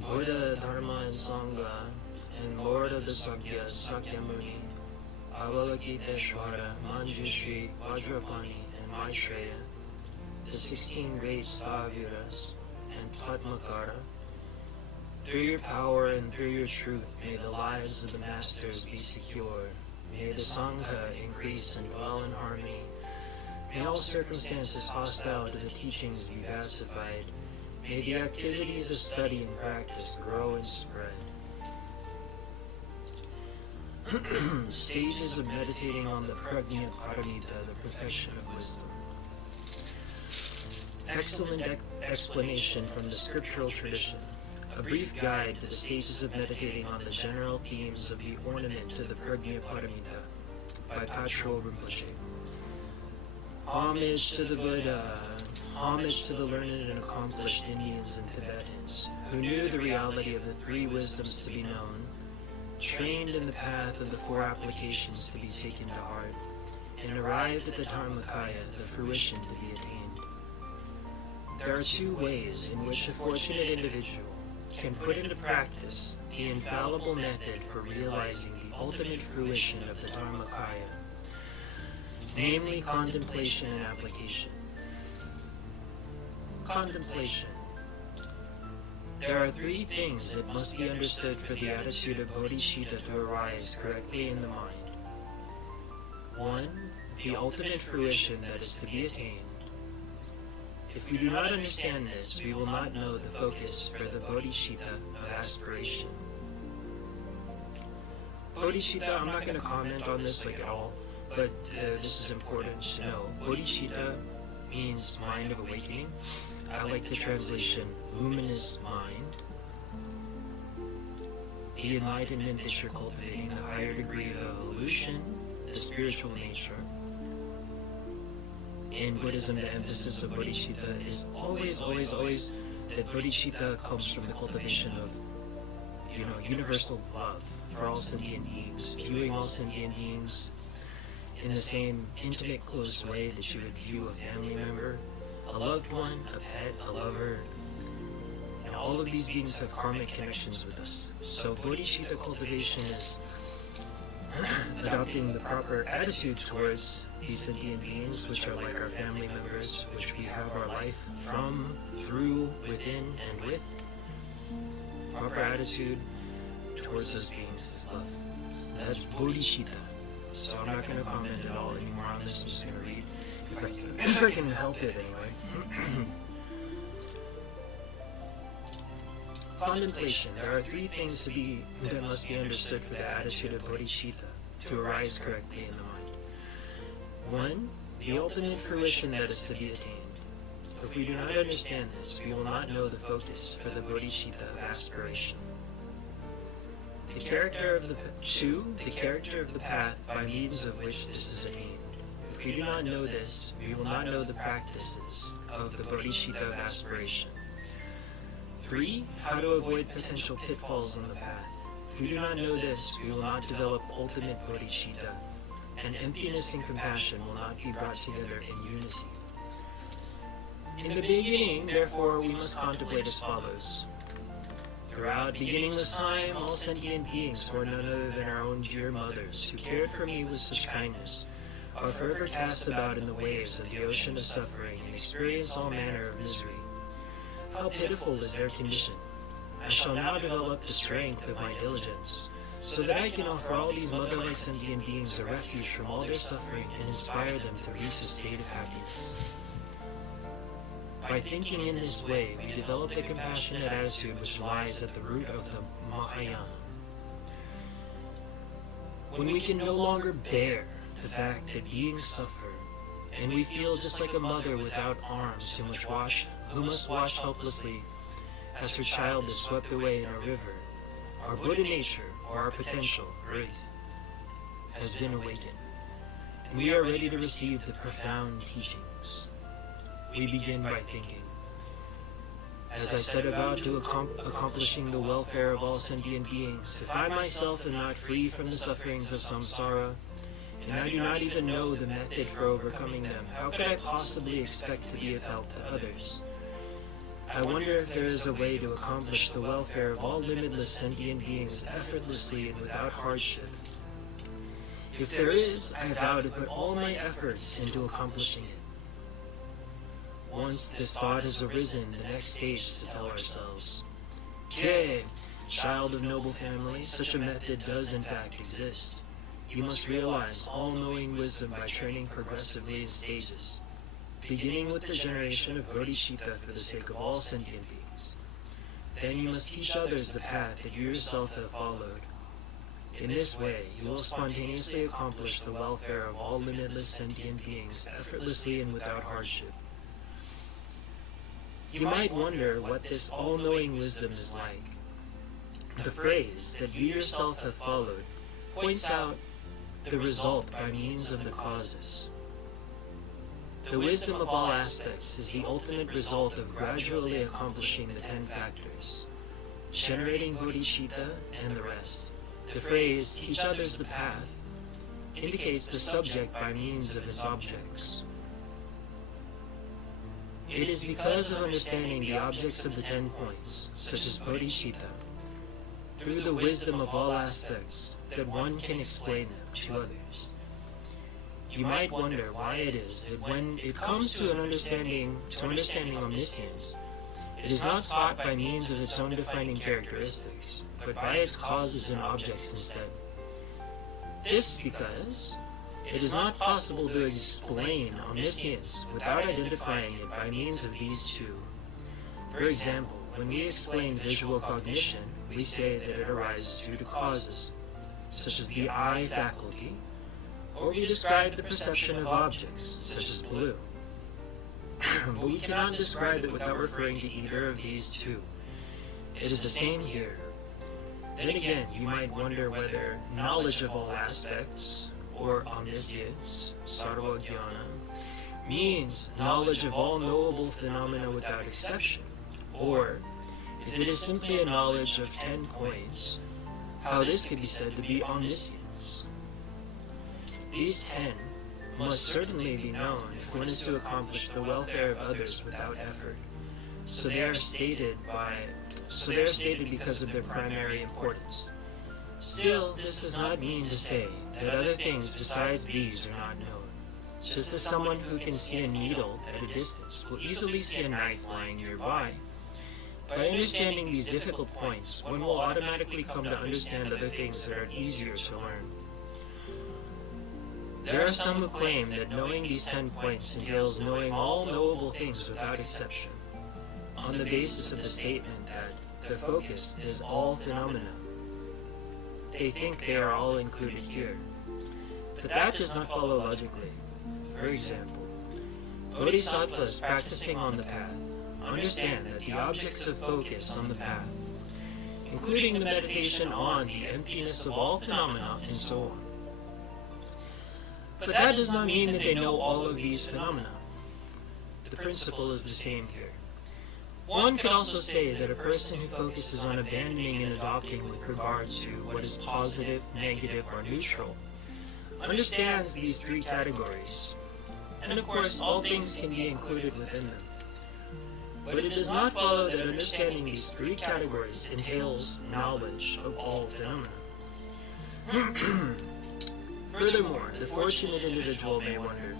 Buddha, Dharma, and Sangha, and Lord of the Sakya, Sakyamuni, Avalokiteshvara, Manjushri, Vajrapani, and Maitreya, the 16 great Stavviras, and Padmakara, through your power and through your truth, may the lives of the masters be secured. May the Sangha increase and dwell in harmony. May all circumstances hostile to the teachings be pacified. May the activities of study and practice grow and spread. Stages of meditating on the 𝕒𝕚𝕙𝕨, the perfection of wisdom. Excellent explanation from the scriptural tradition. A brief guide to the stages of meditating on the general themes of the ornament to the 𝕒𝕚𝕙𝕨 by Patrul Rinpoche. Homage to the Buddha. Homage to the learned and accomplished Indians and Tibetans, who knew the reality of the three wisdoms to be known, trained in the path of the four applications to be taken to heart, and arrived at the Dharmakaya, the fruition to be attained. There are two ways in which a fortunate individual can put into practice the infallible method for realizing the ultimate fruition of the Dharmakaya, namely contemplation and application. Contemplation. There are three things that must be understood for the attitude of bodhicitta to arise correctly in the mind. 1. The ultimate fruition that is to be attained. If we do not understand this, we will not know the focus for the bodhicitta of aspiration. Bodhicitta, I'm not going to comment on this at all, but this is important to know. Bodhicitta means mind of awakening. I like the translation, luminous mind. The enlightenment that you're cultivating, the higher degree of evolution, the spiritual nature. In Buddhism, the emphasis of bodhicitta is always that bodhicitta comes from the cultivation of, universal love for all sentient beings, viewing all sentient beings in the same intimate, close way that you would view a family member, a loved one, a pet, a lover. And all of these beings have karmic connections with us. So bodhicitta cultivation is adopting the proper attitude towards these sentient beings, which are like our family members, which we have our life from, through, within, and with. Proper attitude towards those beings is love. That's bodhicitta. So I'm not going to comment at all anymore on this. I'm just going to read if I can help it anyway. Contemplation. There are three things that must be understood for the attitude of bodhicitta to arise correctly in the mind. 1. The ultimate fruition that is to be attained. If we do not understand this, we will not know the focus for the bodhicitta of aspiration. The character of the path by means of which this is attained. If we do not know this, we will not know the practices of the bodhicitta of aspiration. 3. How to avoid potential pitfalls on the path. If we do not know this, we will not develop ultimate bodhicitta, and emptiness and compassion will not be brought together in unity. In the beginning, therefore, we must contemplate as follows. Throughout beginningless time, all sentient beings were none other than our own dear mothers, who cared for me with such kindness, are forever cast about in the waves of the ocean of suffering, and experience all manner of misery. How pitiful is their condition! I shall now develop the strength of my diligence, so that I can offer all these motherlike sentient beings a refuge from all their suffering and inspire them to reach a state of happiness. By thinking in this way, we develop the compassionate attitude which lies at the root of the Mahayana. when we can no longer bear the fact that beings suffer, and we feel just like a mother without arms who must wash helplessly as her child is swept away in a river, our Buddha nature, or our potential, 𝕟, has been awakened, and we are ready to receive the profound teachings. We begin by thinking, as I set about to accomplishing the welfare of all sentient beings, if I myself am not free from the sufferings of samsara, and I do not even know the method for overcoming them, how could I possibly expect to be of help to others? I wonder if there is a way to accomplish the welfare of all limitless sentient beings effortlessly and without hardship. If there is, I vow to put all my efforts into accomplishing it. Once this thought has arisen, the next stage is to tell ourselves, child of noble family, such a method does in fact exist. You must realize all-knowing wisdom by training progressively in stages, beginning with the generation of bodhisattva for the sake of all sentient beings. Then you must teach others the path that you yourself have followed. In this way, you will spontaneously accomplish the welfare of all limitless sentient beings effortlessly and without hardship. You might wonder what this all-knowing wisdom is like. The phrase that you yourself have followed points out the result by means of the causes. The wisdom of all aspects is the ultimate result of gradually accomplishing the 10 factors, generating bodhicitta and the rest. The phrase, teach others the path, indicates the subject by means of his objects. It is because of understanding the objects of the 10 points, such as bodhicitta, through the wisdom of all aspects, that one can explain them to others. You might wonder why it is that when it comes to understanding omniscience, it is not taught by means of its own defining characteristics, but by its causes and objects instead. This because it is not possible to explain omniscience without identifying it by means of these two. For example, when we explain visual cognition, we say that it arises due to causes, such as the eye faculty, or we describe the perception of objects, such as blue. But we cannot describe it without referring to either of these two. It is the same here. Then again, you might wonder whether knowledge of all aspects, or omniscience, sarva jnana, means knowledge of all knowable phenomena without exception, or if it is simply a knowledge of 10 points, how this could be said to be omniscience. These 10 must certainly be known if one is to accomplish the welfare of others without effort, so they are stated because of their primary importance. Still, this does not mean to say that other things besides these are not known. Just as someone who can see a needle at a distance will easily see a knife lying nearby. By understanding these difficult points, one will automatically come to understand other things that are easier to learn. There are some who claim that knowing these 10 points entails knowing all knowable things without exception, on the basis of the statement that the focus is all phenomena. They think they are all included here. But that does not follow logically. For example, bodhisattvas practicing on the path understand that the objects of focus on the path, including the meditation on the emptiness of all phenomena and so on. But that does not mean that they know all of these phenomena. The principle is the same here. One could also say that a person who focuses on abandoning and adopting with regards to what is positive, negative, or neutral understands these 3 categories, and of course all things can be included within them. But it does not follow that understanding these 3 categories entails knowledge of all phenomena. Furthermore, the fortunate individual may wonder,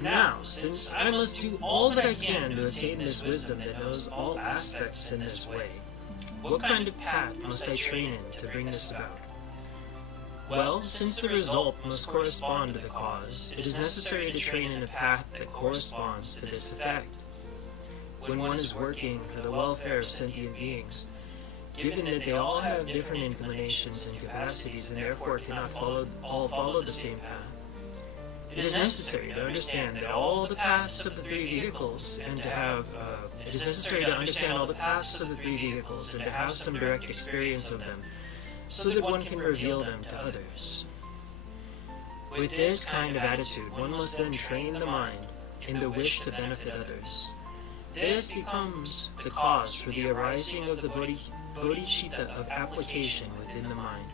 now, since I must do all that I can to attain this wisdom that knows all aspects in this way, what kind of path must I train in to bring this about? Well, since the result must correspond to the cause, it is necessary to train in a path that corresponds to this effect. When one is working for the welfare of sentient beings, given that they all have different inclinations and capacities and therefore cannot all follow the same path, it is necessary to understand that all the paths of the three vehicles and to have some direct experience of them, so that one can reveal them to others. With this kind of attitude, one must then train the mind in the wish to benefit others. This becomes the cause for the arising of the bodhicitta of application within the mind.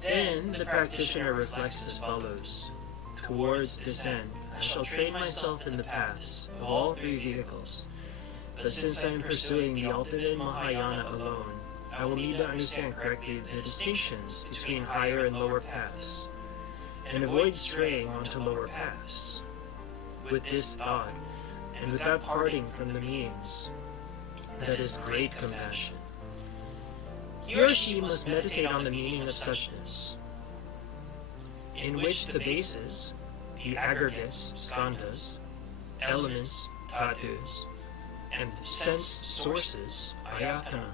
Then the practitioner reflects as follows: towards this end, I shall train myself in the paths of all three vehicles. But since I am pursuing the ultimate Mahayana alone, I will need to understand correctly the distinctions between higher and lower paths, and avoid straying onto lower paths. With this thought, and without parting from the means, that is great compassion, he or she must meditate on the meaning of suchness, in which the bases, the aggregates, skandhas, elements, dhatus, and sense sources, ayatana,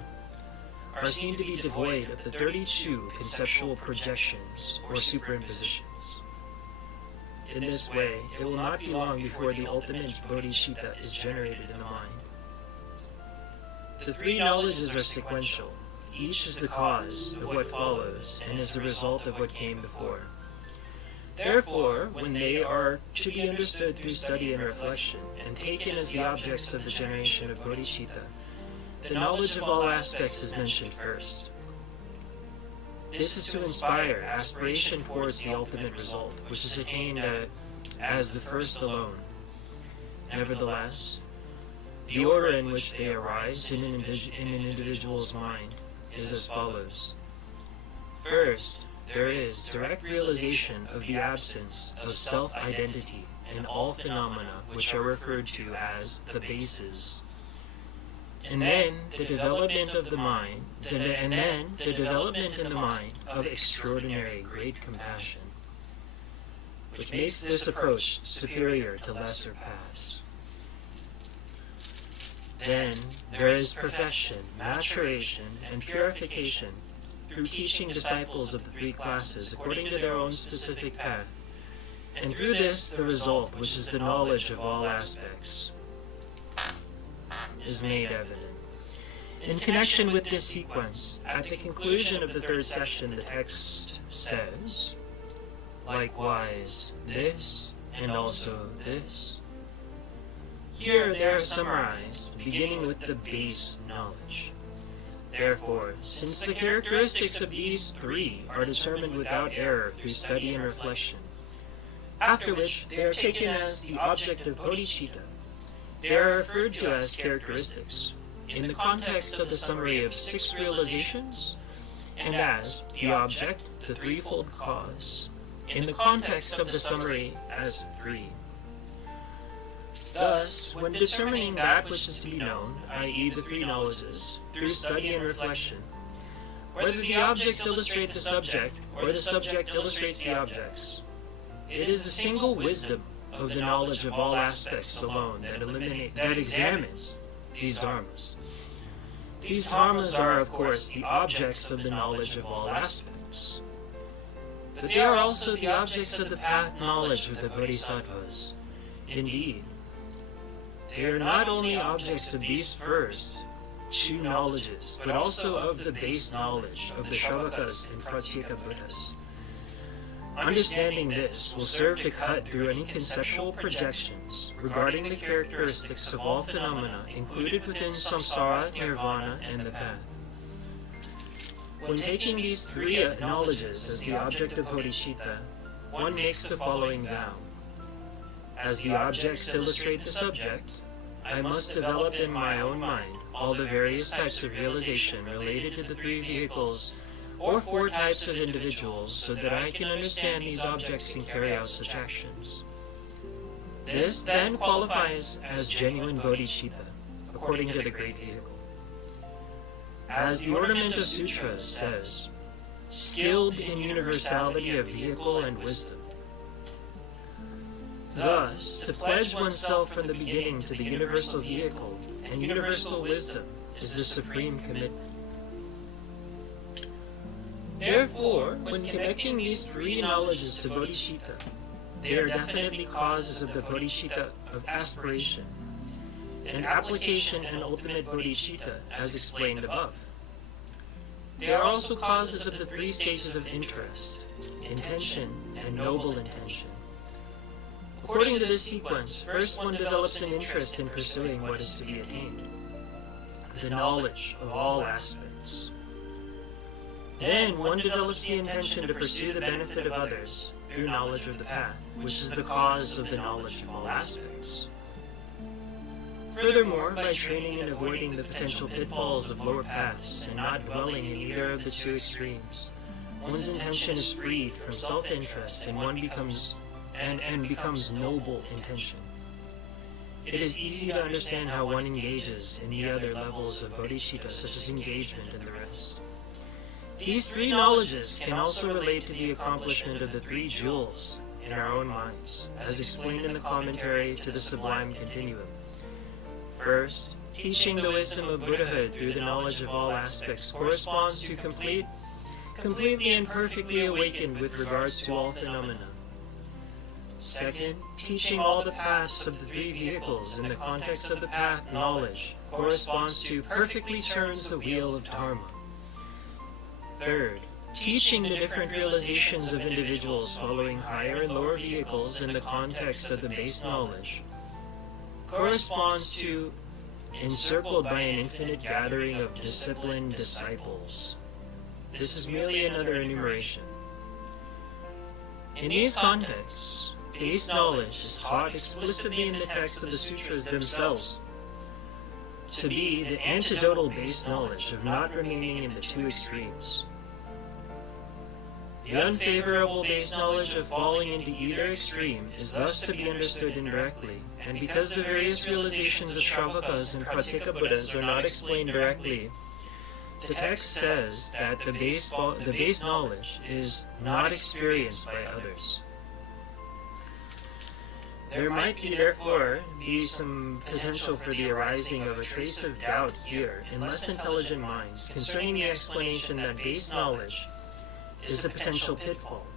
are seen to be devoid of the 32 conceptual projections or superimpositions. In this way, it will not be long before the ultimate bodhicitta is generated in the mind. The three knowledges are sequential. Each is the cause of what follows and is the result of what came before. Therefore, when they are to be understood through study and reflection, and taken as the objects of the generation of bodhicitta, the knowledge of all aspects is mentioned first. This is to inspire aspiration towards the ultimate result, which is attained as the first alone. Nevertheless, the order in which they arise in an individual's mind is as follows. First, there is direct realization of the absence of self-identity in all phenomena which are referred to as the bases. And then the development of the mind, in the mind of extraordinary great compassion, which makes this approach superior to lesser paths. Then there is perfection, maturation, and purification through teaching disciples of the three classes according to their own specific path, and through this the result, which is the knowledge of all aspects, is made evident. In connection with this sequence, at the conclusion of the third session, the text says, likewise this, and also this. Here they are summarized, beginning with the base knowledge. Therefore, since the characteristics of these three are determined without error through study and reflection, after which they are taken as the object of bodhicitta, they are referred to as characteristics, in the context of the summary of 6 realizations, and as the object, the threefold cause, in the context of the summary as 3. Thus, when determining that which is to be known, i.e. the three knowledges, through study and reflection, whether the objects illustrate the subject or the subject illustrates the objects, it is the single wisdom of the knowledge of all aspects alone that examines these dharmas. These dharmas are, of course, the objects of the knowledge of all aspects, but they are also the objects of the path knowledge of the bodhisattvas. Indeed, they are not only objects of these first 2 knowledges, but also of the base knowledge of the Shravakas and Pratyeka Buddhas. Understanding this will serve to cut through any conceptual projections regarding the characteristics of all phenomena included within samsara, nirvana, and the path. When taking these 3 knowledges as the object of bodhicitta, one makes the following vow. As the objects illustrate the subject, I must develop in my own mind all the various types of realization related to the 3 vehicles or 4 types of individuals, so that I can understand these objects and carry out such actions. This then qualifies as genuine bodhicitta, according to the Great Vehicle. As the Ornament of Sutras says, skilled in universality of vehicle and wisdom. Thus, to pledge oneself from the beginning to the universal vehicle and universal wisdom is the supreme commitment. Therefore, when connecting these three knowledges to bodhicitta, they are definitely causes of the bodhicitta of aspiration, and application and ultimate bodhicitta, as explained above. They are also causes of the three stages of interest, intention, and noble intention. According to this sequence, first one develops an interest in pursuing what is to be attained, the knowledge of all aspects. Then one develops the intention to pursue the benefit of others through knowledge of the path, which is the cause of the knowledge of all aspects. Furthermore, by training and avoiding the potential pitfalls of lower paths and not dwelling in either of the two extremes, one's intention is freed from self-interest and one becomes noble intention. It is easy to understand how one engages in the other levels of bodhicitta, such as engagement and the rest. These three knowledges can also relate to the accomplishment of the three jewels in our own minds, as explained in the commentary to the Sublime Continuum. First, teaching the wisdom of Buddhahood through the knowledge of all aspects corresponds to completely and perfectly awakened with regards to all phenomena. Second, teaching all the paths of the three vehicles in the context of the path knowledge corresponds to perfectly turns the wheel of Dharma. Third, teaching the different realizations of individuals following higher and lower vehicles in the context of the base knowledge corresponds to encircled by an infinite gathering of disciplined disciples. This is merely another enumeration. In these contexts, base knowledge is taught explicitly in the text of the sutras themselves to be the antidotal base knowledge of not remaining in the two extremes. The unfavorable base knowledge of falling into either extreme is thus to be understood indirectly, and because the various realizations of Shravakas and Pratyeka Buddhas are not explained directly, the text says that the base knowledge is not experienced by others. There might therefore be some potential for the arising of a trace of doubt here in less intelligent minds concerning the explanation that base knowledge is a potential pitfall,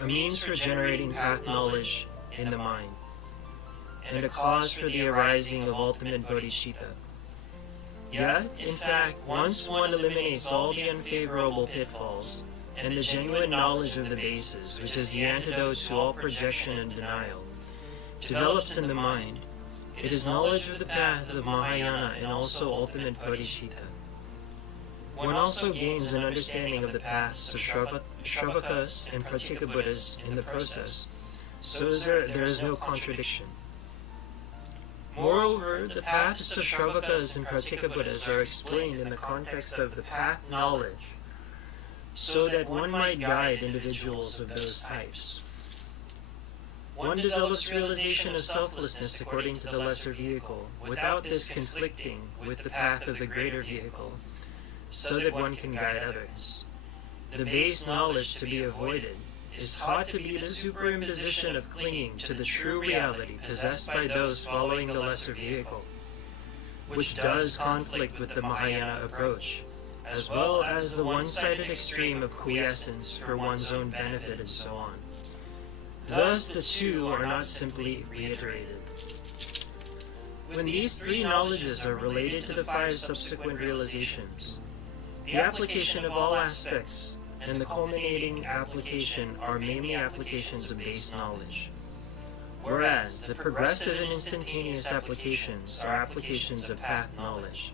a means for generating path knowledge in the mind, and a cause for the arising of ultimate bodhicitta. Yet, in fact, once one eliminates all the unfavorable pitfalls, and the genuine knowledge of the bases, which is the antidote to all projection and denial, develops in the mind, it is knowledge of the path of Mahayana and also ultimate bodhicitta. One also gains an understanding of the paths of Shravakas and Pratyeka Buddhas in the process, so there is no contradiction. Moreover, the paths of Shravakas and Pratyeka Buddhas are explained in the context of the path knowledge, so that one might guide individuals of those types. One develops realization of selflessness according to the lesser vehicle, without this conflicting with the path of the greater vehicle, so that one can guide others. The base knowledge to be avoided is taught to be the superimposition of clinging to the true reality possessed by those following the lesser vehicle, which does conflict with the Mahayana approach, as well as the one-sided extreme of quiescence for one's own benefit and so on. Thus the two are not simply reiterated. When these three knowledges are related to the five subsequent realizations, the application of all aspects and the culminating application are mainly applications of base knowledge, whereas the progressive and instantaneous applications are applications of path knowledge,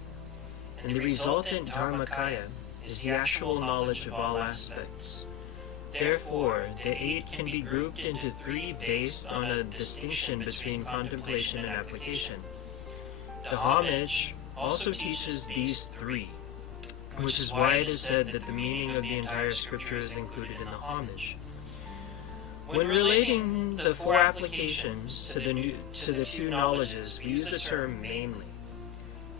and the resultant dharmakaya is the actual knowledge of all aspects. Therefore, the 8 can be grouped into 3 based on a distinction between contemplation and application. The homage also teaches these 3, which is why it is said that the meaning of the entire scripture is included in the homage. When relating the 4 applications to the 2 knowledges, we use the term mainly.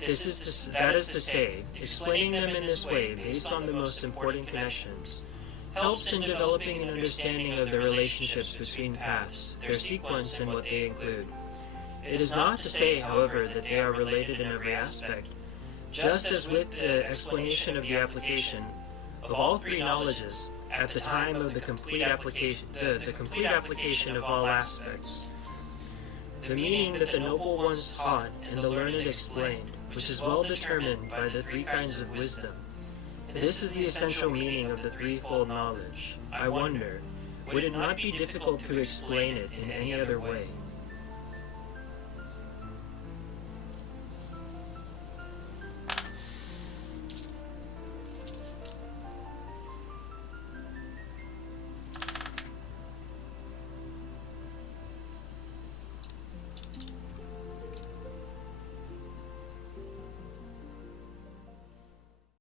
That is to say, explaining them in this way based on the most important connections helps in developing an understanding of the relationships between paths, their sequence, and what they include. It is not to say, however, that they are related in every aspect, Just as with the explanation of the application of all three knowledges at the time of the complete application, the complete application of all aspects, the meaning that the noble ones taught and the learned explained, which is well determined by the three kinds of wisdom, this is the essential meaning of the threefold knowledge. I wonder, would it not be difficult to explain it in any other way?